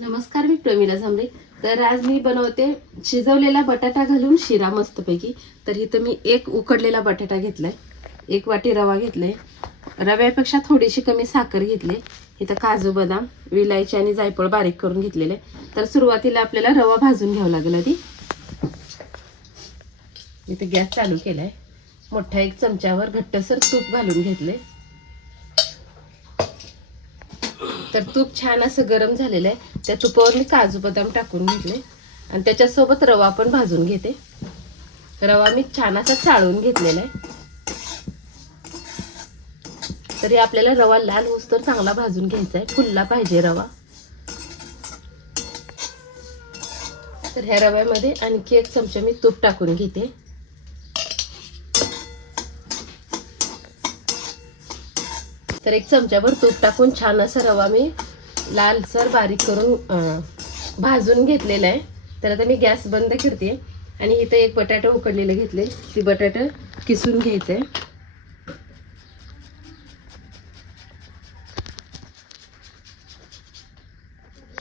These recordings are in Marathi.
नमस्कार, मी प्रमिला झांबरे. तर आज मी बनवते शिजवलेला बटाटा घालून शिरा मस्तपैकी. तर इथं मी एक उकडलेला बटाटा घेतलाय, एक वाटी रवा घेतलाय, रव्यापेक्षा थोडीशी कमी साखर घेतली, इथं काजू बदाम विलायची आणि जायफळ बारीक करून घेतलेले. तर सुरुवातीला आपल्याला रवा भाजून घ्यावा लागेल. आधी इथे गॅस चालू केलाय. मोठ्या एक चमच्यावर घट्टसर तूप घालून घेतले. तर तूप छान असं गरम झालेलं आहे. त्या तुपावर मी काजू बदाम टाकून घेतले आणि त्याच्यासोबत रवा पण भाजून घेते. रवा मी छान असा चाळून घेतलेला आहे. तरी आपल्याला रवा लाल होईस्तोवर चांगला भाजून घ्यायचा आहे, फुलला पाहिजे रवा. तर ह्या रव्यामध्ये आणखी एक चमचा मी तूप टाकून घेते. तर एक चमचाभर तूप टाकून छान असा रवा मी लालसर बारीक करून भाजून घेतलेला आहे. तर आता मी गॅस बंद करते आणि इथं एक बटाटा उकडलेलं घेतले, ती बटाटा किसून घ्यायचं आहे.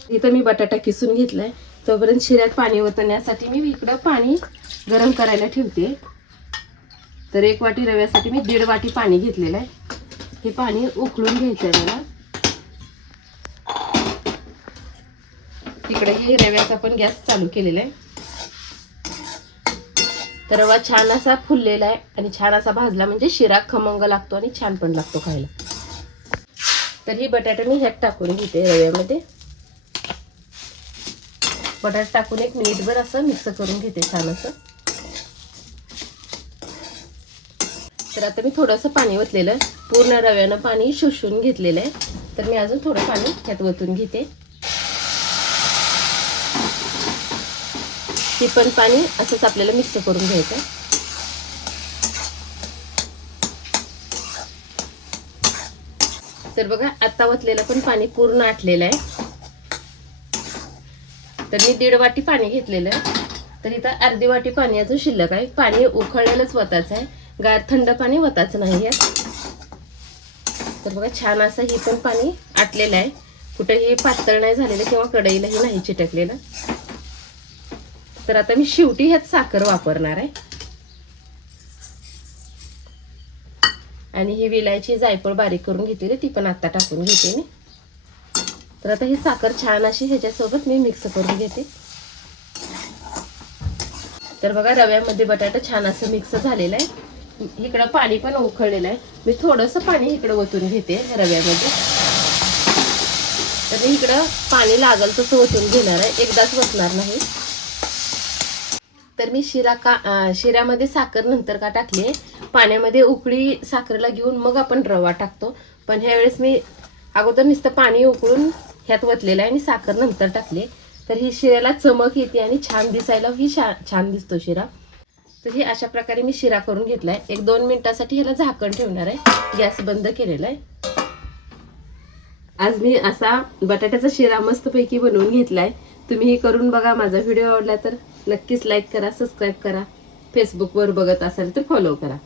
इथं मी बटाटा किसून घेतलाय. तोपर्यंत शिऱ्यात पाणी ओतण्यासाठी मी इकडं पाणी गरम करायला ठेवते. तर एक वाटी रव्यासाठी मी 1.5 वाटी पाणी घेतलेलं आहे. हे पाणी उकळून घ्यायचं आहे मला. इकडे हे रव्याचा पण गॅस चालू केलेला आहे. तर रवा छान असा फुललेला आहे आणि छान असा भाजला म्हणजे शिरा खमंग लागतो आणि छान पण लागतो खायला. तर ही बटाटा मी ह्यात टाकून घेते रव्यामध्ये. बटाटा टाकून 1 मिनिटभर असं मिक्स करून घेते छान असं. तर आता मी थोडंसं पाणी ओतलेलं, पूर्ण रव्यानं पाणी शोषून घेतलेलं आहे. तर मी अजून थोडं पाणी त्यात ओतून घेते. हे पण पाणी असंच आपल्याला मिक्स करून घ्यायचं. तर बघा आता ओतलेलं पण पाणी पूर्ण आटलेलं आहे. तर मी 1.5 वाटी पाणी घेतलेलं आहे. तर इथं अर्धी वाटी पाणी अजून शिल्लक आहे. पाणी उकळलेलंच वताचं आहे, गार थंड पाणी वताचं नाही यात. तर बघा छान असं हे पण पाणी आटलेलं आहे. कुठेही पातळ नाही झालेलं किंवा कढईलाही नाही चिटकलेलं. तर आता मी शेवटी ह्यात साखर वापरणार आहे आणि ही विलायची जायफळ बारीक करून घेतलेली ती पण आता टाकून घेते मी. तर आता ही साखर छान अशी ह्याच्यासोबत मी मिक्स करून घेते. तर बघा रव्यामध्ये बटाटा छान असं मिक्स झालेलं आहे. इकडं पाणी पण उकळलेलं आहे. मी थोडंसं पाणी इकडं ओतून घेते रव्यामध्ये. तर मी इकडं पाणी लागल तसं ओतून घेणार आहे, एकदाच ओतणार नाही. तर मी शिऱ्यामध्ये साखर नंतर का टाकली आहे, पाण्यामध्ये उकळी साखरेला घेऊन मग आपण रवा टाकतो. पण ह्यावेळेस मी अगोदर नुसतं पाणी उकळून ह्यात ओतलेलं आहे आणि साखर नंतर टाकली. तर ही शिऱ्याला चमक येते आणि छान दिसायला ही छान दिसतो शिरा. तर हे अशा प्रकारे मी शिरा करून घेतलाय. 1-2 मिनिटासाठी ह्याला झाकण ठेवणार आहे. गॅस बंद केलेला आहे. आज मी असा बटाट्याचा शिरा मस्तपैकी बनवून घेतलाय. तुम्ही करून बघा. माझा व्हिडिओ आवडला तर नक्कीच लाईक करा, सबस्क्राईब करा. फेसबुकवर बघत असाल तर फॉलो करा.